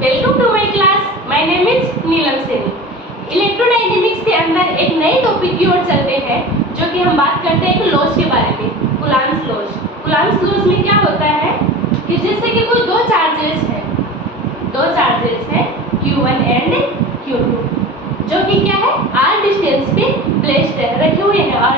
Welcome to my class. My name is Neelam Saini. Electrodynamics के अंदर एक नए टॉपिक की ओर चलते हैं, जो कि हम बात करते हैं एक लॉज के बारे में, कूलॉम्स लॉज। कूलॉम्स लॉज में क्या होता है कि जैसे कि कोई दो चार्जेस हैं Q1 एंड Q2, जो कि क्या है r डिस्टेंस पे प्लेस्ड है, रखे हुए हैं r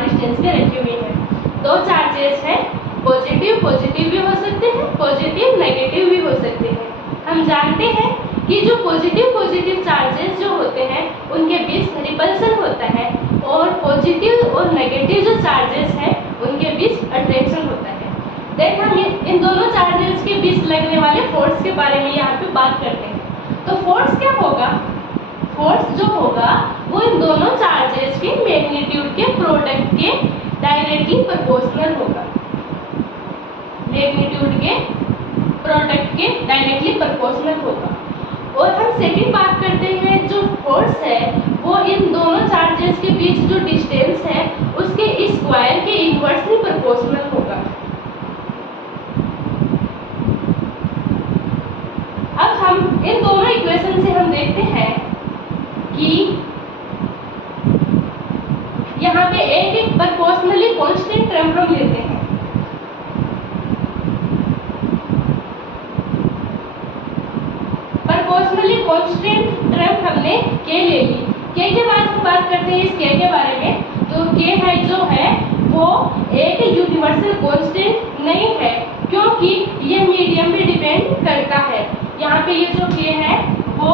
डिस्टेंस पे रखे हुए हैं। दो चार्जेस हैं, पॉजिटिव भी हो सकते हैं, पॉजिटिव नेगेटिव भी हो सकते हैं। हम जानते हैं कि जो पॉजिटिव चार्जेस जो होते हैं उनके बीच रिपल्सन होता है, और पॉजिटिव और नेगेटिव जो चार्जेस हैं उनके बीच अट्रैक्शन होता है। देन हम इन दोनों चार्जेस के बीच लगने वाले फोर्स के बारे में यहाँ पे बात करते हैं। तो फोर्स क्या होगा? फोर्स जो होगा वो इन दोनों चार्जेस के मैग्नीट्यूड के प्रोडक्ट के डायरेक्टली प्रोपोर्शनल होगा। मैग्नीट्यूड के प्रोडक्ट के डायरेक्टली प्रोपोर्शनल होगा। और हम सेकंड बात करते हैं, जो फोर्स है वो इन दोनों चार्जेस के बीच जो डिस्टेंस है उसके स्क्वायर के इनवर्सली प्रोपोर्शनल होगा। अब हम इन दोनों इक्वेशन से हम देखते हैं कि यहाँ पे एक प्रोपोर्शनली कांस्टेंट टर्म हम लेते हैं। प्रोपोर्शनली कांस्टेंट टर्म हमने k ले ली। k के बाद हम बात करते हैं इस k के बारे में। तो k है जो है वो एक यूनिवर्सल कांस्टेंट नहीं है, क्योंकि ये मीडियम पे डिपेंड करता है। यहाँ पे ये जो k है वो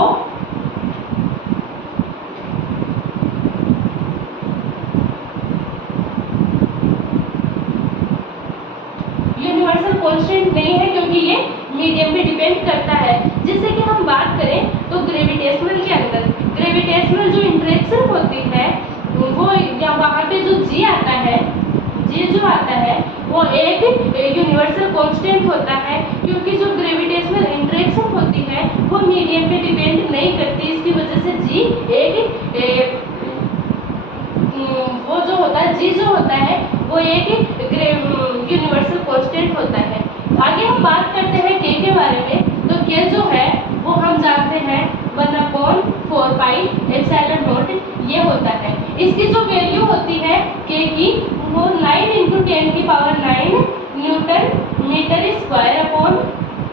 यूनिवर्सल कांस्टेंट नहीं है, क्योंकि ये मीडियम पे डिपेंड करता है। जैसे कि हम बात करें तो ग्रेविटेशनल के अंदर ग्रेविटेशनल जो इंटरेक्शन होती है वो वहाँ पे जो g आता है, g जो आता है वो एक यूनिवर्सल कांस्टेंट होता है, क्योंकि जो ग्रेविटेशनल इंटरेक्शन होती है वो मीडियम पे डिपेंड नहीं करती। इसकी वजह से g वो जो होता है g जो होता है वो एक यूनिवर्सल कांस्टेंट होता है। आगे हम बात करते हैं k के बारे में। तो k जो है वो हम जानते हैं 1/4 पाई एप्सिलॉन नॉट ये होता है। इसकी जो वैल्यू होती है k की वो 9 × 10⁹ newton metre square upon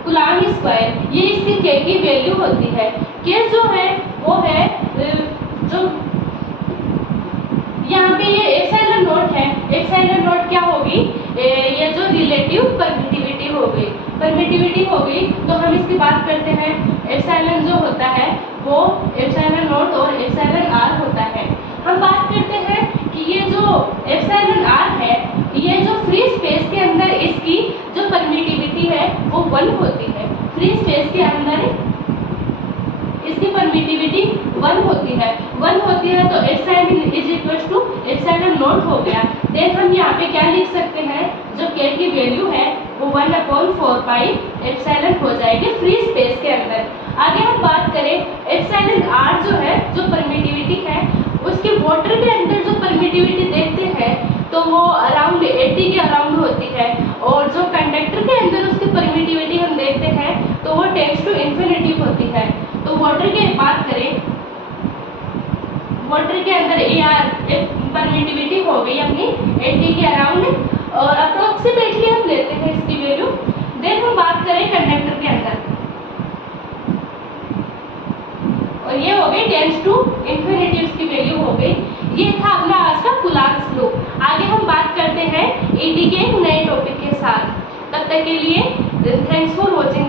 coulomb square, ये इसकी k की वैल्यू होती है। k जो है वो है जो यहाँ पे ये एप्सिलॉन नॉट है। एप्सिलॉन नॉट क्या होगी? ये जो रिलेटिव परमिटिविटी हो गई। तो हम इसकी बात करते हैं। एप्सिलॉन जो होता है वो एप्सिलॉन नॉट और एप्सिलॉन r होता है। हम बात करते हैं कि ये जो एप्सिलॉन r है, ये जो फ्री स्पेस के अंदर इसकी जो परमिटिविटी है वो 1 होती है। फ्री स्पेस के अंदर इसकी परमिटिविटी 1 होती है। तो epsilon is equal to epsilon naught हो गया। देन हम यहाँ पे क्या लिख सकते हैं, जो k की वैल्यू है वो 1/4 पाई एप्सिलॉन हो जाएगी फ्री स्पेस के अंदर। आगे हम बात करें एप्सिलॉन r जो है, जो परमिटिविटी है, उसके वाटर के अंदर जो परमिटिविटी देखते हैं तो वो अराउंड 80 के अराउंड होती है, और जो कंडक्टर के अंदर उसकी परमिटिविटी हम देखते हैं तो वो टेंड्स टू इन्फिनिटी होती है। तो वाटर की बात करें, वाटर के अंदर AR परमिटिविटी हो गई अपनी 80 के अराउंड, और अप्रोक्सीमेटली हम लेते हैं इसकी वैल्यू। देन हम बात करें कंडक्टर के अंदर, और ये हो गई टेंड्स टू इन्फिनिटी, उसकी वैल्यू हो गई। ये था अपना आज का कूलॉम्स लॉ। आगे हम बात करते हैं ED के एक नए टॉपिक के साथ। तब तक के लिए थैंक्स फॉर वॉचिंग।